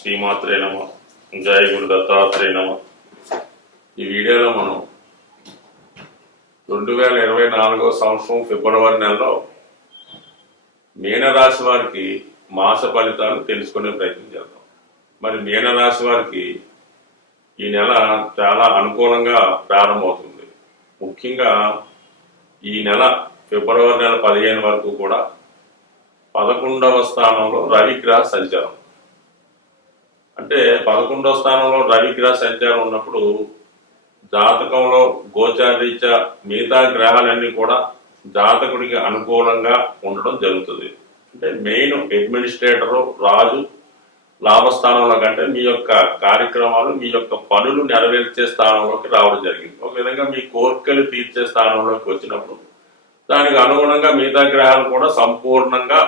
శ్రీమాత్రే నమ. జయ గురు దత్తాత్రేయ నమ. ఈ వీడియోలో మనం రెండు వేల ఇరవై నాలుగో సంవత్సరం ఫిబ్రవరి నెలలో మీనరాశి వారికి మాస ఫలితాలు తెలుసుకునే ప్రయత్నం చేద్దాం. మరి మీనరాశి వారికి ఈ నెల చాలా అనుకూలంగా ప్రారంభమవుతుంది. ముఖ్యంగా ఈ నెల ఫిబ్రవరి నెల పదిహేను వరకు కూడా పదకొండవ స్థానంలో రవిగ్రహ సంచారం. అంటే పదకొండో స్థానంలో రవిగ్రహ సంచారం ఉన్నప్పుడు జాతకంలో గోచారీత్యా మిగతా గ్రహాలన్నీ కూడా జాతకుడికి అనుకూలంగా ఉండడం జరుగుతుంది. అంటే మెయిన్ అడ్మినిస్ట్రేటరు రాజు లాభస్థానంలో కంటే మీ యొక్క కార్యక్రమాలు మీ యొక్క పనులు నెరవేర్చే స్థానంలోకి రావడం జరిగింది. ఒక విధంగా మీ కోరికలు తీర్చే స్థానంలోకి వచ్చినప్పుడు దానికి అనుగుణంగా మిగతా గ్రహాలు కూడా సంపూర్ణంగా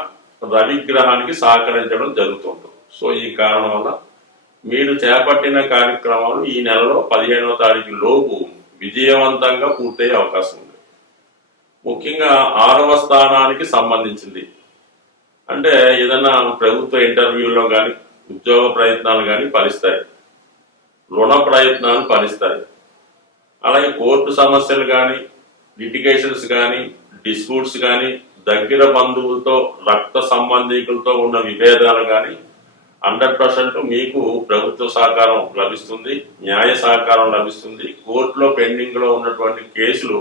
రవి గ్రహానికి సహకరించడం జరుగుతుంది. సో ఈ కారణం వల్ల మీరు చేపట్టిన కార్యక్రమాలు ఈ నెలలో పదిహేనవ తారీఖు లోపు విజయవంతంగా పూర్తయ్యే అవకాశం ఉంది. ముఖ్యంగా ఆరవ స్థానానికి సంబంధించింది. అంటే ఏదైనా ప్రభుత్వ ఇంటర్వ్యూలో కానీ ఉద్యోగ ప్రయత్నాలు కానీ ఫలిస్తాయి. రుణ ప్రయత్నాలు ఫలిస్తాయి. అలాగే కోర్టు సమస్యలు కానీ లిటిగేషన్స్ కానీ డిస్ప్యూట్స్ కానీ దగ్గర బంధువులతో రక్త సంబంధికులతో ఉన్న విభేదాలు కానీ హండ్రెడ్ పర్సెంట్ మీకు ప్రభుత్వ సహకారం లభిస్తుంది న్యాయ సహకారం లభిస్తుంది. కోర్టులో పెండింగ్లో ఉన్నటువంటి కేసులు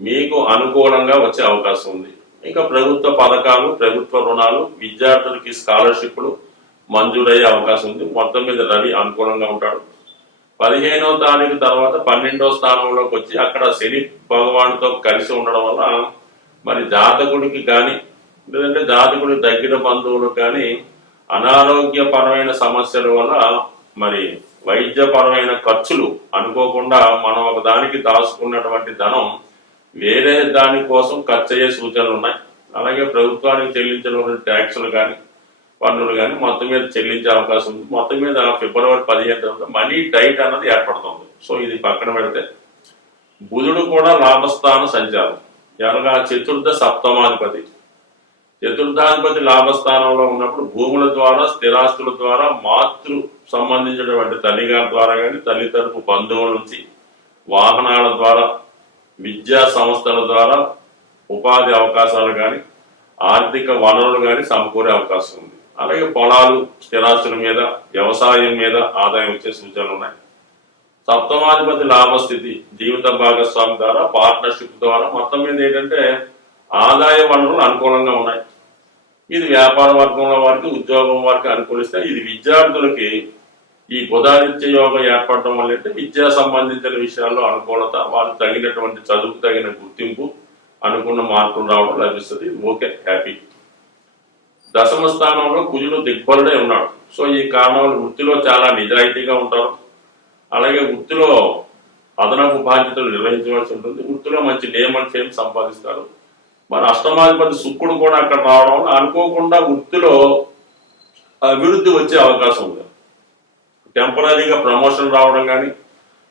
మీకు అనుకూలంగా వచ్చే అవకాశం ఉంది. ఇంకా ప్రభుత్వ పథకాలు ప్రభుత్వ రుణాలు విద్యార్థులకి స్కాలర్షిప్లు మంజూరయ్యే అవకాశం ఉంది. మొత్తం మీద రవి అనుకూలంగా ఉంటాడు. పదిహేనవ తారీఖు తర్వాత పన్నెండో స్థానంలోకి వచ్చి అక్కడ శని భగవానుతో కలిసి ఉండడం వల్ల మరి జాతకుడికి కానీ లేదంటే జాతకుడి దగ్గర బంధువులకు కానీ అనారోగ్యపరమైన సమస్యల వల్ల మరి వైద్యపరమైన ఖర్చులు అనుకోకుండా మనం ఒక దానికి దాచుకున్నటువంటి ధనం వేరే దాని కోసం ఖర్చు అయ్యే సూచనలు ఉన్నాయి. అలాగే ప్రభుత్వానికి చెల్లించిన ట్యాక్సులు కానీ పన్నులు కానీ మొత్తం మీద చెల్లించే అవకాశం ఉంది. మొత్తం మీద ఫిబ్రవరి పదిహేను తర్వాత మనీ టైట్ అన్నది ఏర్పడుతుంది. సో ఇది పక్కన పెడితే బుధుడు కూడా లాభస్థాన సంచారం. ఎలాగా చతుర్థ సప్తమాధిపతి. చతుర్థాధిపతి లాభస్థానంలో ఉన్నప్పుడు భూముల ద్వారా స్థిరాస్తుల ద్వారా మాతృ సంబంధించినటువంటి తల్లిగారి ద్వారా కానీ తల్లి తరపు బంధువుల నుంచి వాహనాల ద్వారా విద్యా సంస్థల ద్వారా ఉపాధి అవకాశాలు కానీ ఆర్థిక వనరులు కానీ సమకూరే అవకాశం ఉంది. అలాగే పొలాలు స్థిరాస్తుల మీద వ్యవసాయం మీద ఆదాయం వచ్చే సూచనలు ఉన్నాయి. సప్తమాధిపతి లాభస్థితి జీవిత భాగస్వామి ద్వారా పార్ట్నర్షిప్ ద్వారా మొత్తం మీద ఏంటంటే ఆదాయ వనరులు అనుకూలంగా ఉన్నాయి. ఇది వ్యాపార వర్గంలో వారికి ఉద్యోగం వారికి అనుకూలిస్తే ఇది విద్యార్థులకి ఈ బుధాదిత్య యోగం ఏర్పడడం వల్ల అంటే విద్యా సంబంధించిన విషయాల్లో అనుకూలత వారు తగినటువంటి చదువుకు తగిన గుర్తింపు అనుకున్న మార్పులు రావడం లభిస్తుంది. Okay happy. దశమ స్థానంలో కుజుడు దిగ్బలుడే ఉన్నాడు. సో ఈ కారణం వృత్తిలో చాలా నిజాయితీగా ఉంటారు. అలాగే వృత్తిలో అదనపు బాధ్యతలు నిర్వహించవలసి ఉంటుంది. వృత్తిలో మంచి నేమ్ అండ్ ఫేమ్ సంపాదిస్తారు. మరి అష్టమాధిపతి శుక్రుడు కూడా అక్కడ రావడం వల్ల అనుకోకుండా వృత్తిలో అభివృద్ధి వచ్చే అవకాశం ఉంది. టెంపరీగా ప్రమోషన్ రావడం కానీ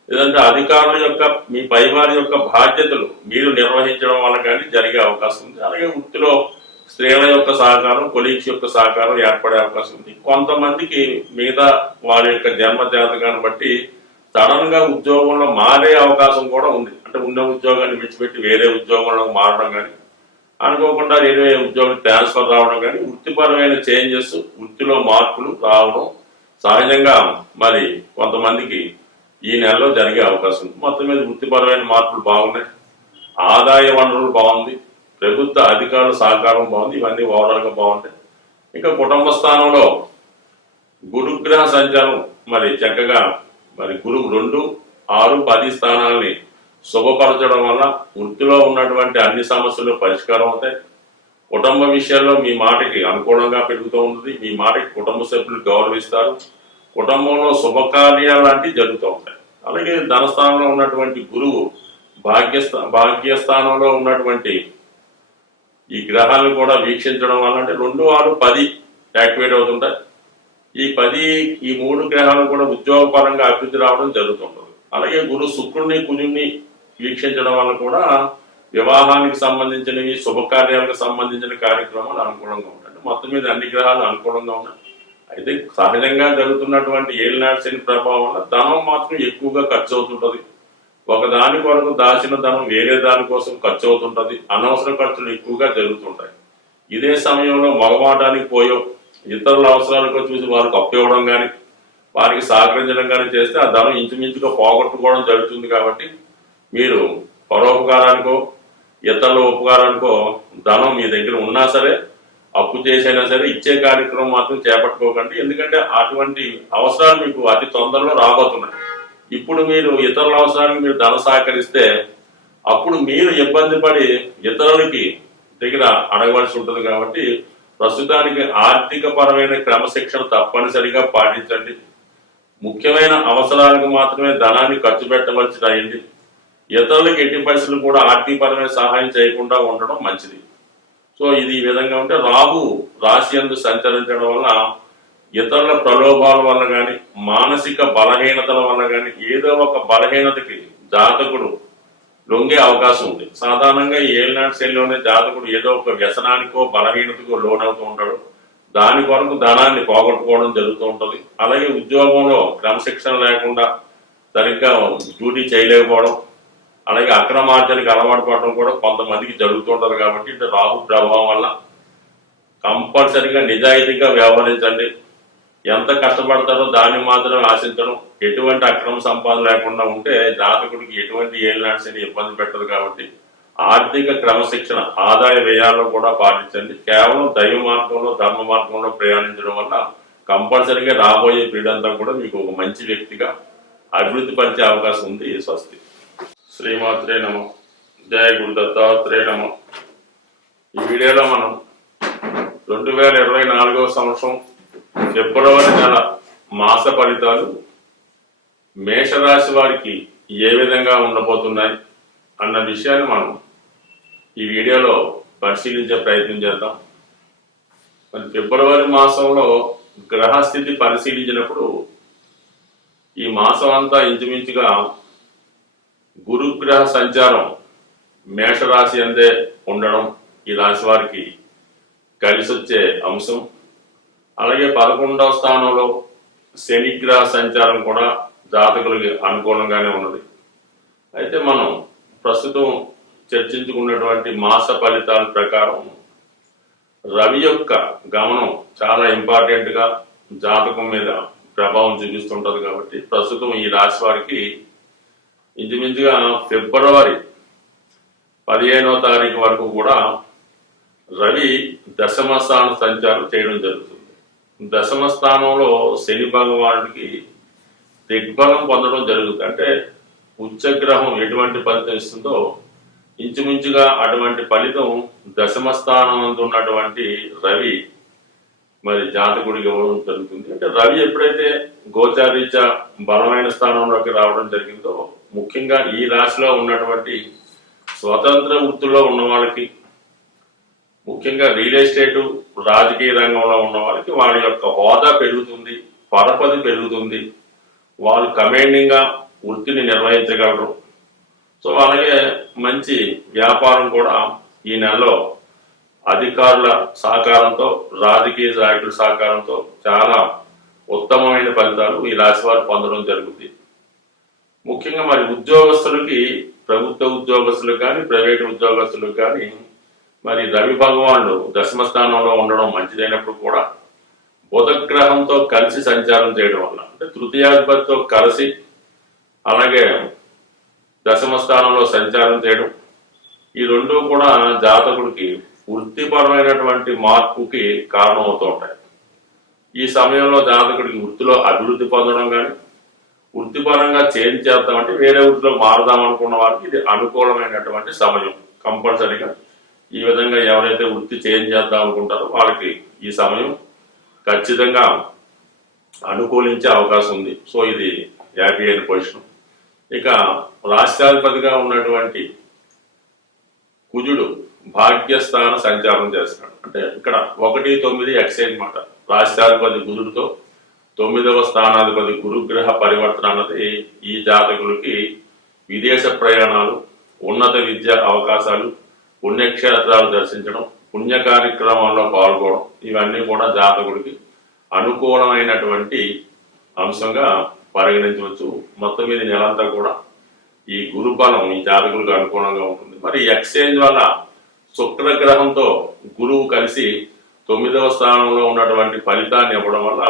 లేదంటే అధికారుల యొక్క మీ పైవారి యొక్క బాధ్యతలు మీరు నిర్వహించడం వల్ల కానీ జరిగే అవకాశం ఉంది. అలాగే వృత్తిలో స్త్రీల యొక్క సహకారం కొలీగ్స్ యొక్క సహకారం ఏర్పడే అవకాశం ఉంది. కొంతమందికి మిగతా వారి యొక్క జన్మ జాతకాన్ని బట్టి సడన్గా ఉద్యోగంలో మారే అవకాశం కూడా ఉంది. అంటే ఉన్న ఉద్యోగాన్ని విడిచిపెట్టి వేరే ఉద్యోగంలో మారడం కానీ అనుకోకుండా ఇరవై ఉద్యోగం ట్రాన్స్ఫర్ రావడం కానీ వృత్తిపరమైన చేంజెస్ వృత్తిలో మార్పులు రావడం సహజంగా మరి కొంతమందికి ఈ నెలలో జరిగే అవకాశం ఉంది. మొత్తం మీద వృత్తిపరమైన మార్పులు బాగున్నాయి. ఆదాయ వనరులు బాగుంది. ప్రభుత్వ అధికారుల సహకారం బాగుంది. ఇవన్నీ ఓవరాల్గా బాగుంటాయి. ఇంకా కుటుంబ స్థానంలో గురుగ్రహ సంచారం మరి చక్కగా మరి గురువు రెండు ఆరు పది స్థానాలని శుభపరచడం వల్ల వృత్తిలో ఉన్నటువంటి అన్ని సమస్యలు పరిష్కారం అవుతాయి. కుటుంబ విషయాల్లో మీ మాటకి అనుకూలంగా పెరుగుతూ ఉంటుంది. మీ మాటకి కుటుంబ సభ్యులు గౌరవిస్తారు. కుటుంబంలో శుభకార్యాలు లాంటివి జరుగుతూ ఉంటాయి. అలాగే ధనస్థానంలో ఉన్నటువంటి గురువు భాగ్యస్థా భాగ్యస్థానంలో ఉన్నటువంటి ఈ గ్రహాలను కూడా వీక్షించడం వల్ల అంటే రెండు ఆరు పది యాక్టివేట్ అవుతుంటాయి. ఈ పది ఈ మూడు గ్రహాలు కూడా ఉద్యోగపరంగా అభివృద్ధి రావడం జరుగుతుంటుంది. అలాగే గురు శుక్రుడిని కుజుడిని వీక్షించడం వల్ల కూడా వివాహానికి సంబంధించినవి శుభకార్యాలకు సంబంధించిన కార్యక్రమాలు అనుకూలంగా ఉంటాయి. మొత్తం మీద అన్ని గ్రహాలు అనుకూలంగా ఉన్నాయి. అయితే సహజంగా జరుగుతున్నటువంటి ఏలినాడు శని ప్రభావం వల్ల ధనం మాత్రం ఎక్కువగా ఖర్చు అవుతుంటది. ఒక దాని కొరకు దాచిన ధనం వేరే దాని కోసం ఖర్చు అవుతుంటది. అనవసర ఖర్చులు ఎక్కువగా జరుగుతుంటాయి. ఇదే సమయంలో మగవాటానికి పోయో ఇతరుల అవసరాలకు చూసి వారికి అప్పివ్వడం కానీ వారికి సహకరించడం కానీ చేస్తే ఆ ధనం ఇంచుమించుగా పోగొట్టుకోవడం జరుగుతుంది కాబట్టి మీరు పరోపకారానికో ఇతరుల ఉపకారానికో ధనం మీ దగ్గర ఉన్నా సరే అప్పు చేసైనా సరే ఇచ్చే కార్యక్రమం మాత్రం చేపట్టుకోకండి. ఎందుకంటే అటువంటి అవసరాలు మీకు అతి తొందరలో రాబోతున్నాయి. ఇప్పుడు మీరు ఇతరుల అవసరానికి మీరు ధన సహకరిస్తే అప్పుడు మీరు ఇబ్బంది పడి ఇతరులకి దగ్గర అడగవలసి ఉంటుంది కాబట్టి ప్రస్తుతానికి ఆర్థిక పరమైన క్రమశిక్షణ తప్పనిసరిగా పాటించండి. ముఖ్యమైన అవసరాలకు మాత్రమే ధనాన్ని ఖర్చు పెట్టవలసి రాయండి ఇతరులకు ఎట్టి పరిస్థితులు కూడా ఆర్థికపరమైన సహాయం చేయకుండా ఉండడం మంచిది. సో ఇది ఈ విధంగా ఉంటే రాహు రాశి అందు సంచరించడం వల్ల ఇతరుల ప్రలోభాల వల్ల కానీ మానసిక బలహీనతల వల్ల కానీ ఏదో ఒక బలహీనతకి జాతకుడు లొంగే అవకాశం ఉంది. సాధారణంగా ఏళ్ళనాటి శైలిలోనే జాతకుడు ఏదో ఒక వ్యసనానికో బలహీనతకో లోనవుతూ ఉంటాడు. దాని కొరకు ధనాన్ని పోగొట్టుకోవడం జరుగుతూ ఉంటుంది. అలాగే ఉద్యోగంలో క్రమశిక్షణ లేకుండా సరిగ్గా డ్యూటీ చేయలేకపోవడం అలాగే అక్రమార్జనకి అలవాటు పడడం కూడా కొంతమందికి జరుగుతుంటది కాబట్టి ఇది రాహు ప్రభావం వల్ల కంపల్సరిగా నిజాయితీగా వ్యవహరించండి. ఎంత కష్టపడతారో దాన్ని మాత్రం ఆశించడం. ఎటువంటి అక్రమ సంపాదన లేకుండా ఉంటే జాతకుడికి ఎటువంటి ఏలినాడ్సని ఇబ్బంది పెట్టదు కాబట్టి ఆర్థిక క్రమశిక్షణ ఆదాయ వ్యయాల్లో కూడా పాటించండి. కేవలం దైవ మార్గంలో ధర్మ మార్గంలో ప్రయాణించడం వల్ల కంపల్సరిగా రాబోయే పీడంతా కూడా మీకు ఒక మంచి వ్యక్తిగా అభివృద్ధి పరిచే అవకాశం ఉంది. స్వస్తి. శ్రీమాత్రే నమ. జయ గురు దత్తాత్రేయ నమ. ఈ వీడియోలో మనం రెండు వేల ఇరవై నాలుగవ సంవత్సరం ఫిబ్రవరి నెల మాస ఫలితాలు మేషరాశి వారికి ఏ విధంగా ఉండబోతున్నాయి అన్న విషయాన్ని మనం ఈ వీడియోలో పరిశీలించే ప్రయత్నం చేద్దాం. మరి ఫిబ్రవరి మాసంలో గ్రహస్థితి పరిశీలించినప్పుడు ఈ మాసం అంతా ఇంచుమించుగా గురుగ్రహ సంచారం మేషరాశి అందే ఉండడం ఈ రాశి వారికి కలిసి వచ్చే అంశం. అలాగే పదకొండవ స్థానంలో శనిగ్రహ సంచారం కూడా జాతకులకి అనుకూలంగానే ఉన్నది. అయితే మనం ప్రస్తుతం చర్చించుకున్నటువంటి మాస ఫలితాల ప్రకారం రవి యొక్క గమనం చాలా ఇంపార్టెంట్గా జాతకం మీద ప్రభావం చూపిస్తుంటుంది కాబట్టి ప్రస్తుతం ఈ రాశి వారికి ఇంచుమించుగా ఫిబ్రవరి పదిహేనవ తారీఖు వరకు కూడా రవి దశమ స్థాన సంచారం చేయడం జరుగుతుంది. దశమ స్థానంలో శని భగవానుడికి దిగ్బలం పొందడం జరుగుతుంది. అంటే ఉచ్చగ్రహం ఎటువంటి ఫలితం ఇస్తుందో ఇంచుమించుగా అటువంటి ఫలితం దశమ స్థానం ఉన్నటువంటి రవి మరి జాతకుడికి ఇవ్వడం జరుగుతుంది. అంటే రవి ఎప్పుడైతే గోచారీత్య బలమైన స్థానంలోకి రావడం జరిగిందో ముఖ్యంగా ఈ రాశిలో ఉన్నటువంటి స్వతంత్ర వృత్తుల్లో ఉన్న వాళ్ళకి ముఖ్యంగా రియల్ ఎస్టేట్ రాజకీయ రంగంలో ఉన్న వాళ్ళకి వాళ్ళ యొక్క హోదా పెరుగుతుంది పరపతి పెరుగుతుంది. వాళ్ళు కమాండింగ్గా వృత్తిని నిర్వహించగలరు. సో అలాగే మంచి వ్యాపారం కూడా ఈ నెలలో అధికారుల సహకారంతో రాజకీయ నాయకుల సహకారంతో చాలా ఉత్తమమైన ఫలితాలు ఈ రాశి వారు పొందడం జరుగుతుంది ముఖ్యంగా మరి ఉద్యోగస్తులకి ప్రభుత్వ ఉద్యోగస్తులకు కానీ ప్రైవేట్ ఉద్యోగస్తులకు కానీ మరి రవి భగవానుడు దశమ స్థానంలో ఉండడం మంచిదైనప్పుడు కూడా బుధగ్రహంతో కలిసి సంచారం చేయడం వల్ల అంటే తృతీయాధిపతితో కలిసి అలాగే దశమ స్థానంలో సంచారం చేయడం ఈ రెండు కూడా జాతకుడికి వృత్తిపరమైనటువంటి మార్పుకి కారణమవుతూ ఉంటాయి. ఈ సమయంలో జాతకుడికి వృత్తిలో అభివృద్ధి పొందడం కానీ వృత్తిపరంగా చేంజ్ చేద్దామంటే వేరే వృత్తిలో మారుదాం అనుకున్న వారికి ఇది అనుకూలమైనటువంటి సమయం. కంపల్సరీగా ఈ విధంగా ఎవరైతే వృత్తి చేంజ్ చేద్దాం అనుకుంటారో వాళ్ళకి ఈ సమయం ఖచ్చితంగా అనుకూలించే అవకాశం ఉంది. సో ఇది హ్యాపీ అయిన పొజిషన్. ఇక రాష్ట్రాధిపతిగా ఉన్నటువంటి కుజుడు భాగ్యస్థాన సంచారం చేస్తున్నాడు. అంటే ఇక్కడ ఒకటి తొమ్మిది ఎక్సైజ్ మాట. రాష్ట్రాధిపతి కుజుడితో తొమ్మిదవ స్థానాధిపతి గురుగ్రహ పరివర్తన అన్నది ఈ జాతకులకి విదేశ ప్రయాణాలు ఉన్నత విద్య అవకాశాలు పుణ్యక్షేత్రాలు దర్శించడం పుణ్య కార్యక్రమాల్లో పాల్గొనడం ఇవన్నీ కూడా జాతకుడికి అనుకూలమైనటువంటి అంశంగా పరిగణించవచ్చు. మొత్తం మీద నెలంతా కూడా ఈ గురుబలం ఈ జాతకులకు అనుకూలంగా ఉంటుంది. మరి ఎక్స్చేంజ్ వల్ల శుక్ర గ్రహంతో గురువు కలిసి తొమ్మిదవ స్థానంలో ఉన్నటువంటి ఫలితాన్ని ఇవ్వడం వల్ల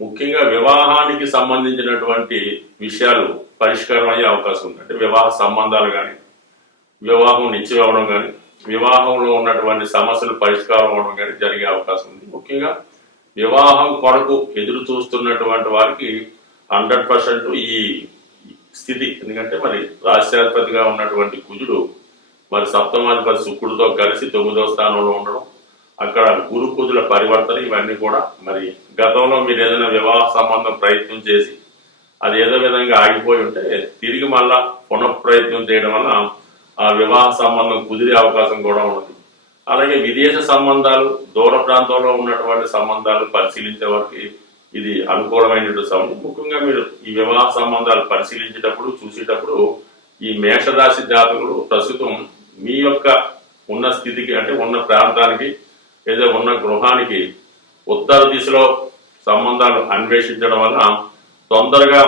ముఖ్యంగా వివాహానికి సంబంధించినటువంటి విషయాలు పరిష్కారం అయ్యే అవకాశం ఉంది. అంటే వివాహ సంబంధాలు కానీ వివాహం నిశ్చయం అవ్వడం కానీ వివాహంలో ఉన్నటువంటి సమస్యలు పరిష్కారం అవ్వడం కానీ జరిగే అవకాశం ఉంది. ముఖ్యంగా వివాహం కొరకు ఎదురు చూస్తున్నటువంటి వారికి హండ్రెడ్ పర్సెంట్ ఈ స్థితి ఎందుకంటే మరి రాష్ట్రాధిపతిగా ఉన్నటువంటి కుజుడు మరి సప్తమాధిపతి శుక్రుడితో కలిసి తొమ్మిదో స్థానంలో ఉండడం అక్కడ గురు కుజుల పరివర్తన ఇవన్నీ కూడా మరి గతంలో మీరు ఏదైనా వివాహ సంబంధం ప్రయత్నం చేసి అది ఏదో విధంగా ఆగిపోయి ఉంటే తిరిగి మళ్ళా పునఃప్రయత్నం చేయడం వల్ల ఆ వివాహ సంబంధం కుదిరే అవకాశం కూడా ఉన్నది. అలాగే విదేశ సంబంధాలు దూర ప్రాంతంలో ఉన్నటువంటి సంబంధాలు పరిశీలించే వారికి ఇది అనుకూలమైనటువంటి సమయం. ముఖ్యంగా మీరు ఈ వివాహ సంబంధాలు పరిశీలించేటప్పుడు చూసేటప్పుడు ఈ మేషరాశి జాతకులు ప్రస్తుతం మీ యొక్క ఉన్న స్థితికి అంటే ఉన్న ప్రాంతానికి ఏదో ఉన్న గృహానికి ఉత్తర దిశలో సంబంధాలు అన్వేషించడం వల్ల తొందరగా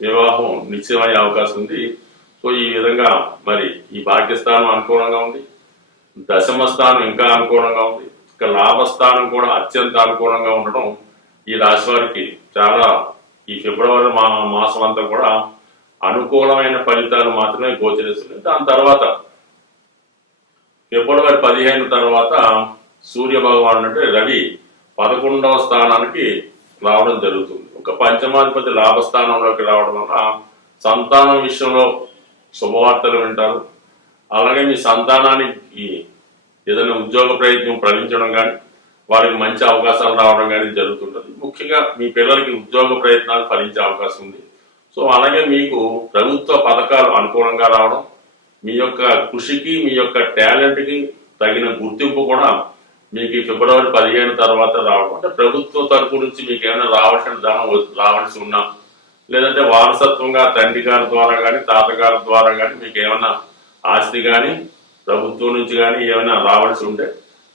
వివాహం నిశ్చయమయ్యే అవకాశం ఉంది. సో ఈ విధంగా మరి ఈ భాగ్యస్థానం అనుకూలంగా ఉంది. దశమ స్థానం ఇంకా అనుకూలంగా ఉంది. ఇక లాభస్థానం కూడా అత్యంత అనుకూలంగా ఉండడం ఈ రాశి వారికి చాలా ఈ ఫిబ్రవరి మా మాసం అంతా కూడా అనుకూలమైన ఫలితాలు మాత్రమే గోచరిస్తుంది దాని తర్వాత ఫిబ్రవరి పదిహేను తర్వాత సూర్య భగవాన్ అంటే రవి పదకొండవ స్థానానికి రావడం జరుగుతుంది. ఒక పంచమాధిపతి లాభస్థానంలోకి రావడం వల్ల సంతానం విషయంలో శుభవార్తలు వింటారు. అలాగే మీ సంతానానికి ఏదైనా ఉద్యోగ ప్రయత్నం ఫలించడం కానీ వారికి మంచి అవకాశాలు రావడం కానీ జరుగుతుంటుంది. ముఖ్యంగా మీ పిల్లలకి ఉద్యోగ ప్రయత్నాలు ఫలించే అవకాశం ఉంది. సో అలాగే మీకు ప్రభుత్వ పథకాలు అనుకూలంగా రావడం మీ యొక్క కృషికి మీ యొక్క టాలెంట్కి తగిన గుర్తింపు కూడా మీకు ఫిబ్రవరి పదిహేను తర్వాత రావడం అంటే ప్రభుత్వం తరపు నుంచి మీకు ఏమైనా రావాల్సిన ధనం రావాల్సి ఉన్నా లేదంటే వారసత్వంగా తండ్రి గారి ద్వారా కానీ తాతగారి ద్వారా కానీ మీకు ఏమైనా ఆస్తి కానీ ప్రభుత్వం నుంచి కానీ ఏమైనా రావాల్సి ఉంటే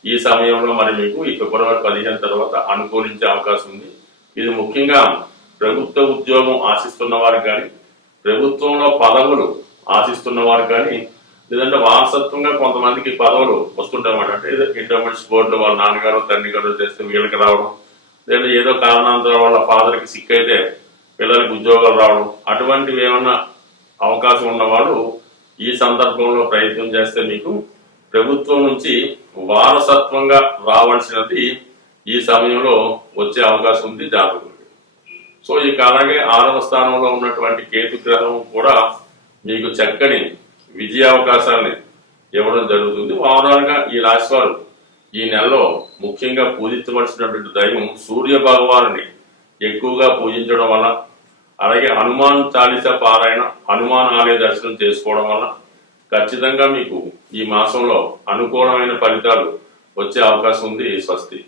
ఈ సమయంలో మరి మీకు ఈ ఫిబ్రవరి పదిహేను తర్వాత అనుకూలించే అవకాశం ఉంది. ఇది ముఖ్యంగా ప్రభుత్వ ఉద్యోగం ఆశిస్తున్న వారికి కానీ ప్రభుత్వంలో పదవులు ఆశిస్తున్న వారికి కానీ లేదంటే వారసత్వంగా కొంతమందికి పదవులు వస్తుంటాయన్నమాట. అంటే ఏదో ఇంటర్మీడియట్ బోర్డులో వాళ్ళ నాన్నగారు తండ్రి గారు చేస్తే వీళ్ళకి రావడం లేదా ఏదో కారణాంతరం వాళ్ళ ఫాదర్కి సిక్ అయితే పిల్లలకి ఉద్యోగాలు రావడం అటువంటివి ఏమన్నా అవకాశం ఉన్నవాళ్ళు ఈ సందర్భంలో ప్రయత్నం చేస్తే మీకు ప్రభుత్వం నుంచి వారసత్వంగా రావాల్సినది ఈ సమయంలో వచ్చే అవకాశం ఉంది జాతకులకి. సో ఇక అలాగే ఆరవ స్థానంలో ఉన్నటువంటి కేతు గ్రహం కూడా మీకు చక్కని విజయావకాశాన్ని ఇవ్వడం జరుగుతుంది. ఓవరాల్ ఈ రాశి వారు ఈ నెలలో ముఖ్యంగా పూజించవలసినటువంటి దైవం సూర్య భగవానుని ఎక్కువగా పూజించడం వల్ల అలాగే హనుమాన్ చాలీస పారాయణ హనుమాన్ ఆలయ దర్శనం చేసుకోవడం వల్ల ఖచ్చితంగా మీకు ఈ మాసంలో అనుకూలమైన ఫలితాలు వచ్చే అవకాశం ఉంది స్వస్తి.